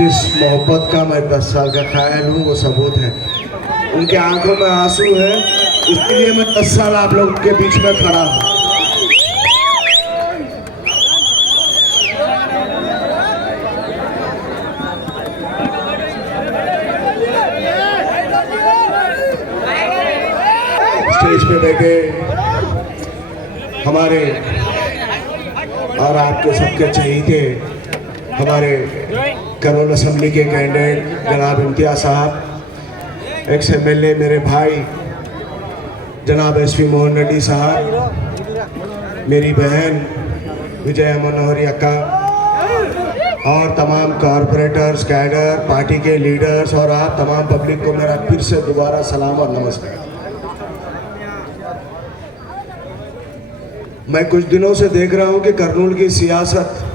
जिस मोहब्बत का मैं 10 साल का ख्याल हूँ वो सबूत है। उनके आंखों में आंसू है, इसलिए मैं 10 साल आप लोग के बीच में खड़ा हूँ। स्टेज पे बैठे हमारे और आपके सबके चहीते हमारे करनूल असेंबली के कैंडिडेट जनाब इम्तियाज साहब, एक्स MLA मेरे भाई जनाब SV मोहन रेड्डी साहब, मेरी बहन विजय मनोहरी अक्का और तमाम कॉरपोरेटर्स, कैडर, पार्टी के लीडर्स और आप तमाम पब्लिक को मेरा फिर से दोबारा सलाम और नमस्कार। मैं कुछ दिनों से देख रहा हूं कि करनूल की सियासत,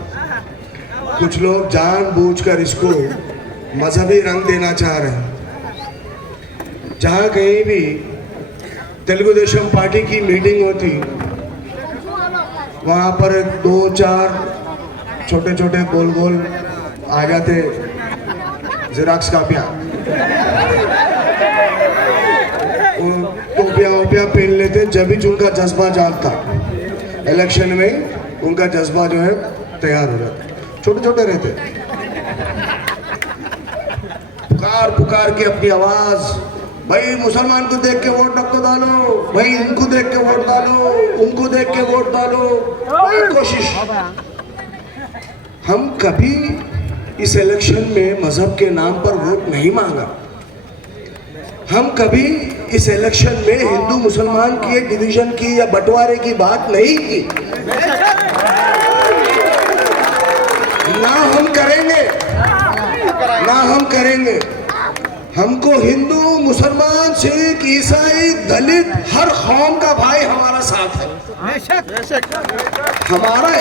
कुछ लोग जानबूझकर इसको मजहबी रंग देना चाह रहे हैं। जहां कहीं भी तेलुगु देशम पार्टी की मीटिंग होती, वहां पर 2-4 छोटे छोटे गोल गोल आ जाते ज़ेरॉक्स कापियां, टोपियां वोपियां पहन लेते, जब भी उनका जज्बा जागता, इलेक्शन में उनका जज्बा जो है तैयार हो जाता। छोटे छोटे रहते, पुकार पुकार के अपनी आवाज, भाई मुसलमान को देख के वोट नको डालो, भाई इनको देख के वोट डालो, उनको देख के वोट डालो, कोशिश। हम कभी इस इलेक्शन में मजहब के नाम पर वोट नहीं मांगा। हम कभी इस इलेक्शन में हिंदू मुसलमान की डिवीजन की या बंटवारे की बात नहीं की, ना हम करेंगे, ना हम करेंगे। हमको हिंदू, मुसलमान, सिख, ईसाई, दलित, हर कौम का भाई हमारा साथ है। हमारा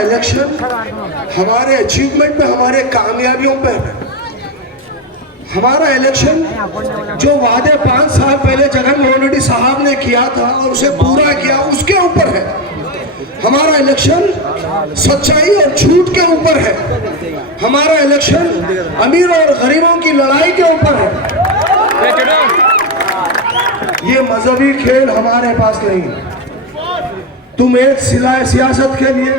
इलेक्शन हमारे अचीवमेंट में, हमारे कामयाबियों पे है। हमारा इलेक्शन जो वादे 5 साल पहले जगन मोहन रेड्डी साहब ने किया था और उसे पूरा किया, उसके ऊपर है। हमारा इलेक्शन सच्चाई और झूठ के ऊपर है। हमारा इलेक्शन अमीर और गरीबों की लड़ाई के ऊपर है। ये मजहबी खेल हमारे पास नहीं। तुम एक सियासत के लिए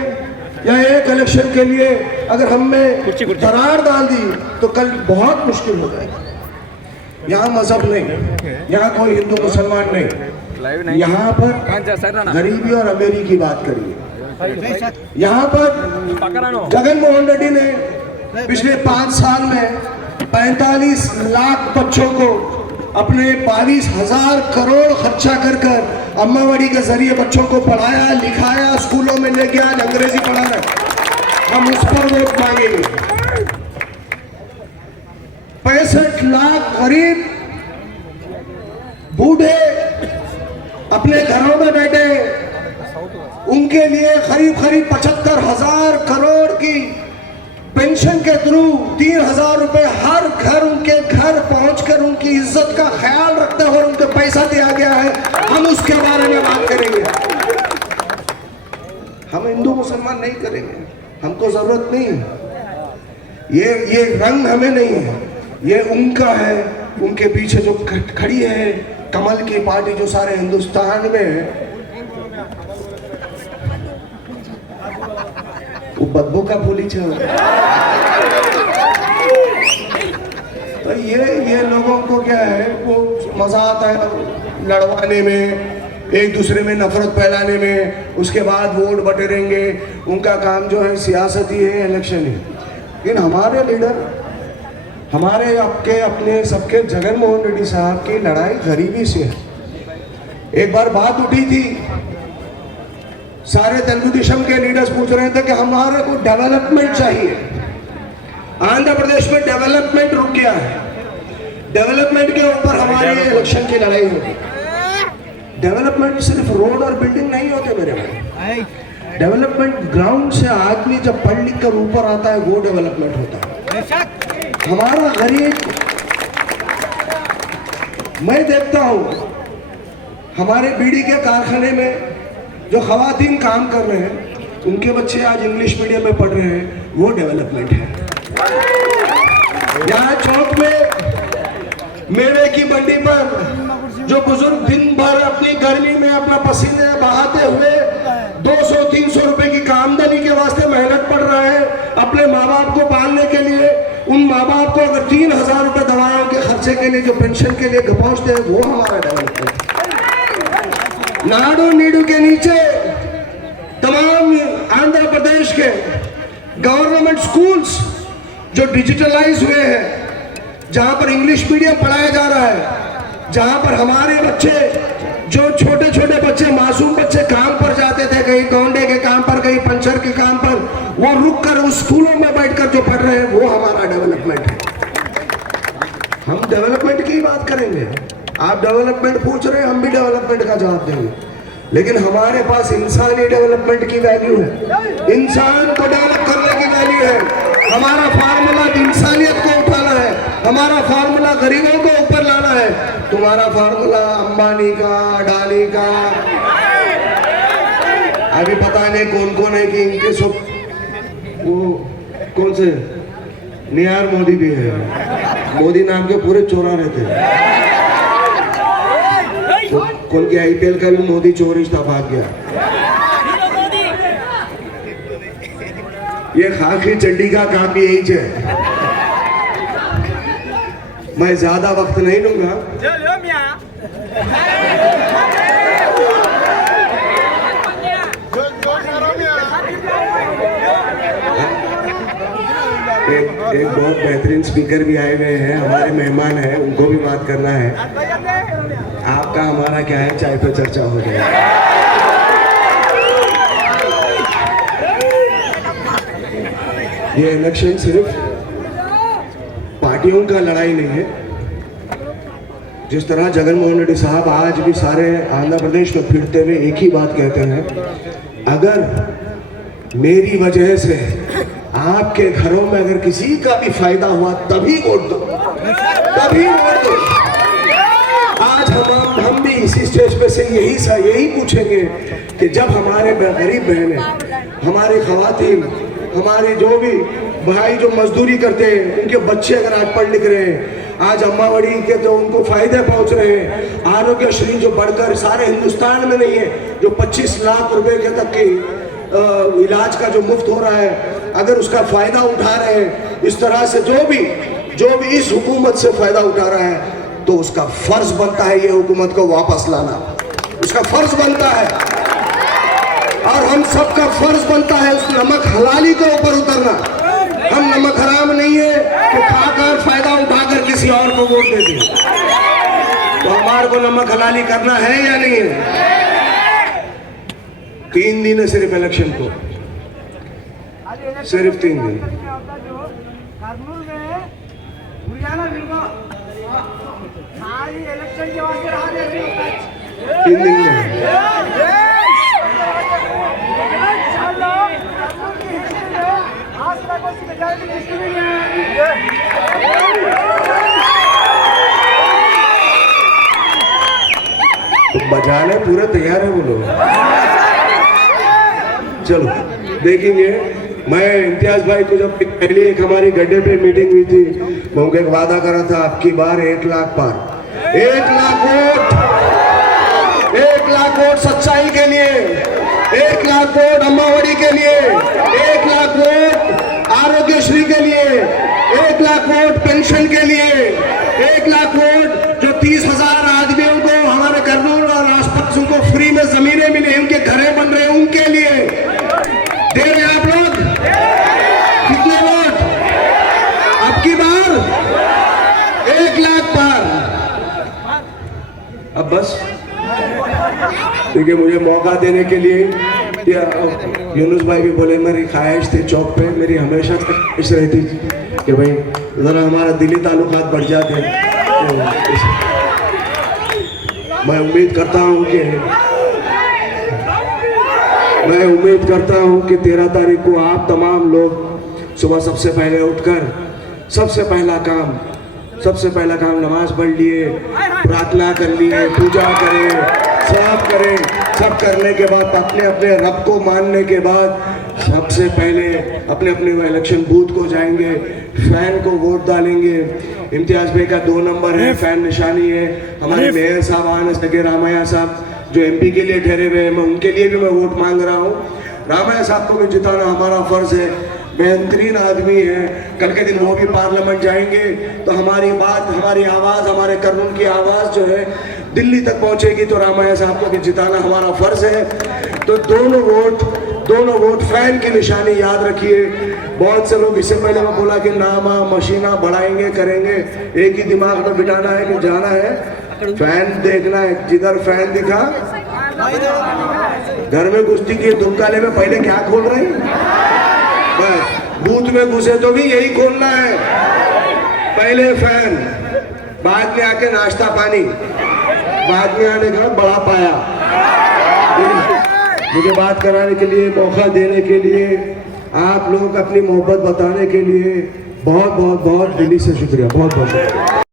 या एक इलेक्शन के लिए अगर हमने दरार डाल दी तो कल बहुत मुश्किल हो जाएगा। यहाँ मजहब नहीं, यहाँ कोई हिंदू मुसलमान नहीं, यहाँ पर गरीबी और अमीरी की बात करिए। यहाँ पर जगन मोहन रेड्डी ने पिछले 5 साल में 45 लाख बच्चों को अपने 22,000 करोड़ खर्चा कर अम्मावाड़ी के जरिए बच्चों को पढ़ाया, लिखाया, स्कूलों में ले गया, अंग्रेजी पढ़ा रहे। हम उस पर वोट मांगेंगे। 65 लाख गरीब बूढ़े अपने घरों में बैठे, उनके लिए करीब 75,000 करोड़ की पेंशन के थ्रू 3,000 रुपए हर घर उनके घर पहुंचकर उनकी इज्जत का ख्याल रखते हुए उनको पैसा दिया गया है। हम उसके बारे में बात करेंगे। हम हिंदू मुसलमान नहीं करेंगे, हमको जरूरत नहीं है। ये रंग हमें नहीं है, ये उनका है। उनके पीछे जो खड़ी है कमल की पार्टी, जो सारे हिंदुस्तान में है, वो बदबू का फूली चल। तो ये लोगों को क्या है, वो मजा आता है लड़वाने में, एक दूसरे में नफरत फैलाने में, उसके बाद वोट बटेरेंगे। उनका काम जो है सियासत ही है, इलेक्शन ही। लेकिन हमारे लीडर, हमारे आपके अपने सबके जगन मोहन रेड्डी साहब की लड़ाई गरीबी से है। एक बार बात उठी थी, सारे तेलुगु देशम के लीडर्स पूछ रहे थे कि हमारे को डेवलपमेंट चाहिए। आंध्र प्रदेश में डेवलपमेंट रुक गया है। डेवलपमेंट के ऊपर हमारी इलेक्शन की लड़ाई होगी। डेवलपमेंट सिर्फ रोड और बिल्डिंग नहीं होते मेरे भाई। डेवलपमेंट ग्राउंड से आदमी जब पढ़ लिख कर ऊपर आता है, वो डेवलपमेंट होता है। हमारा गरीब, मैं देखता हूं हमारे बीड़ी के कारखाने में जो खवातीन काम कर रहे हैं, उनके बच्चे आज इंग्लिश मीडियम में पढ़ रहे हैं, वो डेवलपमेंट है। यहाँ चौक में मेवे की मंडी पर जो बुजुर्ग दिन भर अपनी गर्मी में अपना पसीने बहाते हुए 200-300 रुपए की आमदनी के वास्ते मेहनत पड़ रहा है अपने माँ बाप को पालने के लिए, उन माँ बाप को अगर 3000 रुपए दवाओं के खर्चे के लिए जो पेंशन के लिए पहुंचते हैं, वो हमारा डेवलपमेंट। नाडू नीडू के नीचे तमाम आंध्र प्रदेश के गवर्नमेंट स्कूल्स जो डिजिटलाइज हुए हैं, जहां पर इंग्लिश मीडियम पढ़ाया जा रहा है, जहां पर हमारे बच्चे जो छोटे छोटे बच्चे मासूम बच्चे काम पर जाते थे, कहीं गौंडे के काम पर, कहीं पंचर के काम पर, वो रुक कर उस स्कूलों में बैठकर जो पढ़ रहे हैं, वो हमारा डेवलपमेंट है। हम डेवलपमेंट की बात करेंगे, आप डेवलपमेंट पूछ रहे हैं, हम भी डेवलपमेंट का जवाब देंगे, लेकिन हमारे पास इंसानी डेवलपमेंट की वैल्यू है, इंसान को डेवलप करने की वैल्यू है। हमारा फार्मूला इंसानियत को उठाना है, हमारा फार्मूला गरीबों को ऊपर लाना है। तुम्हारा फार्मूला अंबानी का, अडानी का, अभी पता नहीं कौन कौन है कि इनके सब वो कौन से नियार मोदी भी है, मोदी नाम के पूरे चोरा रहते हैं। कौन की IPL का भी मोदी चोरिश था, भाग गया। ये खाकी चड्डी का काम भी यही है। मैं ज्यादा वक्त नहीं लूंगा। एक बहुत बेहतरीन स्पीकर भी आए हुए हैं, हमारे मेहमान हैं, उनको भी बात करना है। आपका हमारा क्या है, चाय पे चर्चा हो जाए। ये इलेक्शन सिर्फ पार्टियों का लड़ाई नहीं है। जिस तरह जगनमोहन रेड्डी साहब आज भी सारे आंध्र प्रदेश में फिरते हुए एक ही बात कहते हैं, अगर मेरी वजह से आपके घरों में अगर किसी का भी फायदा हुआ तभी वोट दो, तभी वोट दो। आज हम भी इसी स्टेज पे से यही पूछेंगे कि जब हमारे गरीब बहनें, हमारी खवातीन, हमारे जो भी भाई जो मजदूरी करते हैं, उनके बच्चे अगर आज पढ़ लिख रहे हैं, आज अम्मावड़ी के तो उनको फायदे पहुंच रहे हैं, आरोग्यश्री जो बढ़कर सारे हिंदुस्तान में नहीं है, जो 25 लाख रुपए के तक के इलाज का जो मुफ्त हो रहा है, अगर उसका फायदा उठा रहे हैं, इस तरह से जो भी इस हुकूमत से फायदा उठा रहा है, तो उसका फर्ज बनता है ये हुकूमत को वापस लाना, उसका फर्ज बनता है। और हम सबका फर्ज बनता है उस नमक हलाली के ऊपर उतरना। हम नमक हराम नहीं है कि खाकर फायदा उठाकर किसी और को वोट दे दें। तो हमारे को नमक हलाली करना है या नहीं है? 3 दिन है सिर्फ इलेक्शन को, सिर्फ 3 दिन। 3 दिन में तो बजाने पूरे तैयार है वो लोग। चलो देखेंगे। मैं इम्तियाज भाई को जब पहले एक हमारी गड्ढे पे मीटिंग हुई थी, मैं उनको एक वादा करा था, आपकी बार 1 लाख पार, 1 लाख वोट, 1 लाख वोट सच्चाई के लिए, 1 लाख वोट अम्मावड़ी के लिए, 1 लाख वोट आरोग्यश्री के लिए, 1 लाख वोट पेंशन के लिए, 1 लाख वोट जो 30,000 आदमियों को हमारे कर्नूल और आसपास उनको फ्री में जमीनें मिली, उनके घरें बन रहे हैं, उनके लिए दे रहे हैं। आप लोग कितने वोट? अब की बार 1 लाख पार। अब बस ठीक है, मुझे मौका देने के लिए यूनुस भाई भी बोले, मेरी ख्वाहिश थी चौक पे, मेरी हमेशा ख्वाहिश रहती कि भाई ज़रा हमारा दिली ताल्लुकात बढ़ जाते। तो मैं उम्मीद करता हूँ कि 13 तारीख को आप तमाम लोग सुबह सबसे पहले उठकर सबसे पहला काम नमाज पढ़ लिए, प्रार्थना कर लिए, पूजा करें, सब करें। सब करने के बाद अपने अपने रब को मानने के बाद सबसे पहले अपने अपने इलेक्शन बूथ को जाएंगे, फैन को वोट डालेंगे। इम्तियाज भाई का 2 नंबर है, फैन निशानी है। हमारे मेयर साहब आनंद सगे रामैया साहब जो MP के लिए ठहरे हुए हैं, मैं उनके लिए भी मैं वोट मांग रहा हूँ। रामैया साहब को भी जिताना हमारा फर्ज है, बेहतरीन आदमी है। कल के दिन वो भी पार्लियामेंट जाएंगे तो हमारी बात, हमारी आवाज़, हमारे कानून की आवाज़ जो है दिल्ली तक पहुंचेगी। तो रामैया साहब को भी जिताना हमारा फर्ज है। तो दोनों वोट फैन की निशानी याद रखिए। बहुत से लोग, इससे पहले मैं बोला कि नामा मशीना बढ़ाएंगे करेंगे, एक ही दिमाग में बिठाना है कि जाना है फैन देखना है। जिधर फैन दिखा, घर में कुश्ती की दुमकाले में पहले क्या खोल रहे हैं, बस बूथ में घुसे तो भी यही खोलना है। पहले फैन, बाद में आके नाश्ता पानी, बाद में आने का बड़ा पाया। मुझे बात कराने के लिए, मौका देने के लिए, आप लोग अपनी मोहब्बत बताने के लिए बहुत बहुत बहुत दिली से शुक्रिया, बहुत बहुत।